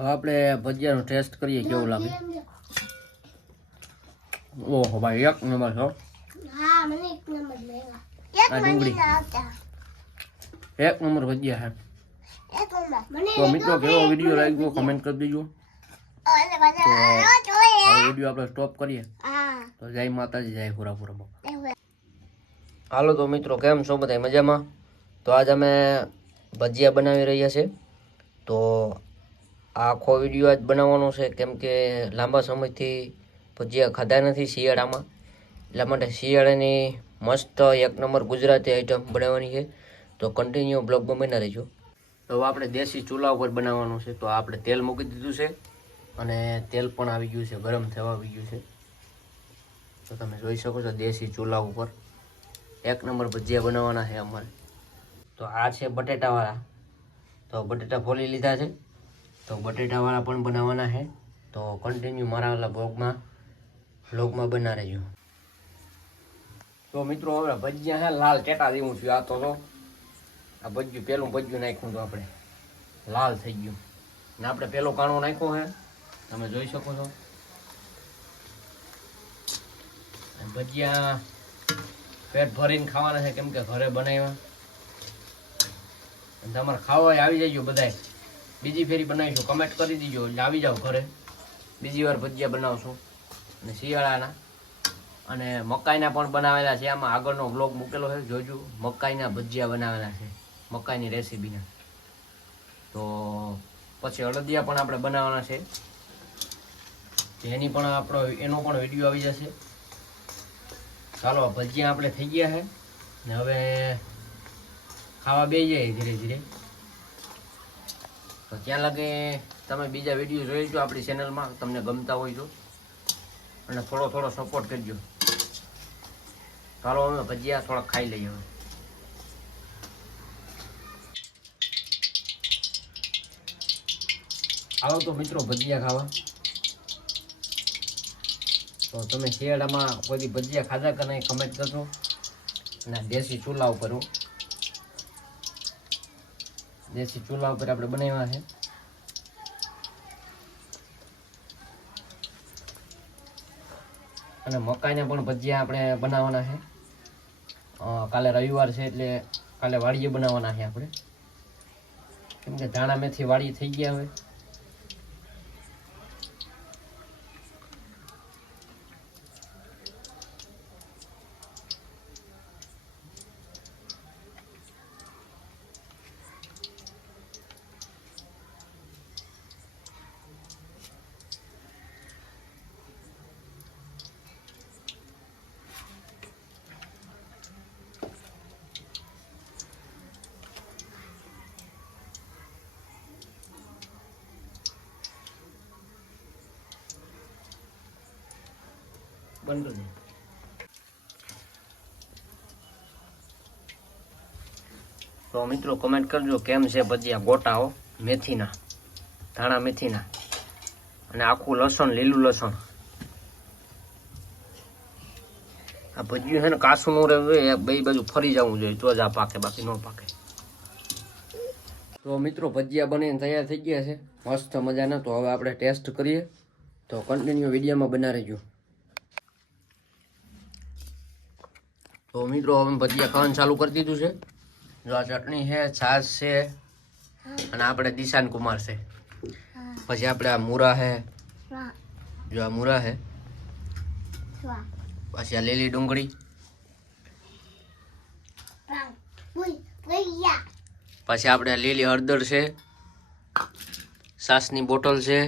હવે આપણે ભજીયાનો ટેસ્ટ કરીએ કેવું લાગે? ઓહો ભાઈ એક નંબર છો એક નંબર ભજીયા છે. તો મિત્રો કેવો વીડિયો લાગ્યો? કમેન્ટ કરી દેજો. તો વીડિયો આપણે સ્ટોપ કરીએ. તો જય માતાજી જય પુરાપુરા બાપા હાલો તો મિત્રો કેમ છો બધા મજામાં? તો આજ અમે ભજીયા બનાવી રહ્યા છીએ. તો આખો વીડિયો આજ બનાવવાનો છે, કેમ કે લાંબા સમયથી ભજીયા ખાધા નથી શિયાળામાં. એટલા માટે શિયાળાની મસ્ત એક નંબર ગુજરાતી આઈટમ બનાવવાની છે. તો કન્ટિન્યુ બ્લોગ બના રહેજો. હવે આપણે દેશી ચૂલા ઉપર બનાવવાનું છે, તો આપણે તેલ મૂકી દીધું છે અને તેલ પણ આવી ગયું છે, ગરમ થવા આવી ગયું છે. તો તમે જોઈ શકો છો દેશી ચૂલા ઉપર એક નંબર ભજીયા બનાવવાના છે અમારે. તો આ છે બટેટાવાળા. તો બટેટા ફોલી લીધા છે. તો બટેટાવાળા પણ બનાવવાના છે. તો કન્ટિન્યુ મારા ઓલા બ્લોગમાં બ્લોગમાં બના રહેજો. તો મિત્રો, હવે ભજીયા છે લાલ ચેટા જેવું થયું. આ તો આ ભજીયું પહેલું ભજીયું નાખ્યું તો આપણે. લાલ થઈ ગયું. ને આપણે પહેલો કાણો નાખ્યો છે. તમે જોઈ શકો છો. ભજીયા પેટ ભરીને ખાવાના છે, કેમ કે ઘરે બનાવ્યા. તમારે ખાવા આવી જજો બધાય. બીજી ફેરી બનાવીશું. કમેન્ટ કરી દીજો. એટલે આવી જાઓ ઘરે. બીજી વાર ભજીયા બનાવશું. અને શિયાળાના. અને મકાઈના પણ બનાવેલા છે. આમાં આગળનો બ્લોગ મૂકેલો છે. જોજો. મકાઈના ભજીયા બનાવેલા છે. મકાઈની રેસીપીના. તો પછી અડદિયા પણ આપણે બનાવવાના છે. એની પણ આપણો એનો પણ વીડિયો આવી જશે. ચાલો, ભજીયા આપણે થઈ ગયા છે. ને હવે ખાવા બે જાય ધીરે ધીરે. તો ત્યાં લગે તમે બીજા વીડિયો જોઈ આપણી ચેનલમાં, તમને ગમતા હોય તો. અને થોડો થોડો સપોર્ટ કરજો. ચાલો અમે ભજીયા થોડાક ખાઈ લઈએ આવો તો મિત્રો ભજીયા ખાવા. તો તમે શિયાળામાં કોઈ ભજીયા ખાધા કે નહીં કમેન્ટ કરજો. અને દેશી ચૂલા ઉપર. દેશી ચૂલા ઉપર આપણે બનાવ્યા છે. અને મકાઈને પણ ભજીયા આપણે બનાવવાના છે. કાલે રવિવાર છે એટલે કાલે વાડીએ બનાવવાના છે આપણે. કેમ કે ધાણા મેથી વાડી થઈ ગયા હવે. બંધ. તો મિત્રો કમેન્ટ કરજો કેમ છે ભજીયા ગોટાઓ મેથીના, ધાણા મેથીના અને આખું લસણ, લીલું લસણ. આ ભજીયું છે ને કાસું નું રહેવું એ બે બાજુ ફરી જવું જોઈએ, તો જ આ પાકે, બાકી ન પાકે. તો મિત્રો ભજીયા બનીને તૈયાર થઈ ગયા છે, મસ્ત મજાના. તો હવે આપણે ટેસ્ટ કરીએ. તો કન્ટિન્યુ વિડીયોમાં બના રહેજો. તો મિત્રો હવે ભજીયા ખાવાનું ચાલુ કરી દીધું છે. જો આ ચટણી છે છાશ છે અને આપણે દિશાન કુમાર છે. પછી આપણે આ મૂરા છે. જો આ મૂરા છે. પછી આ લીલી ડુંગળી. પછી આપણે લીલી હળદર છે. સાસની બોટલ છે.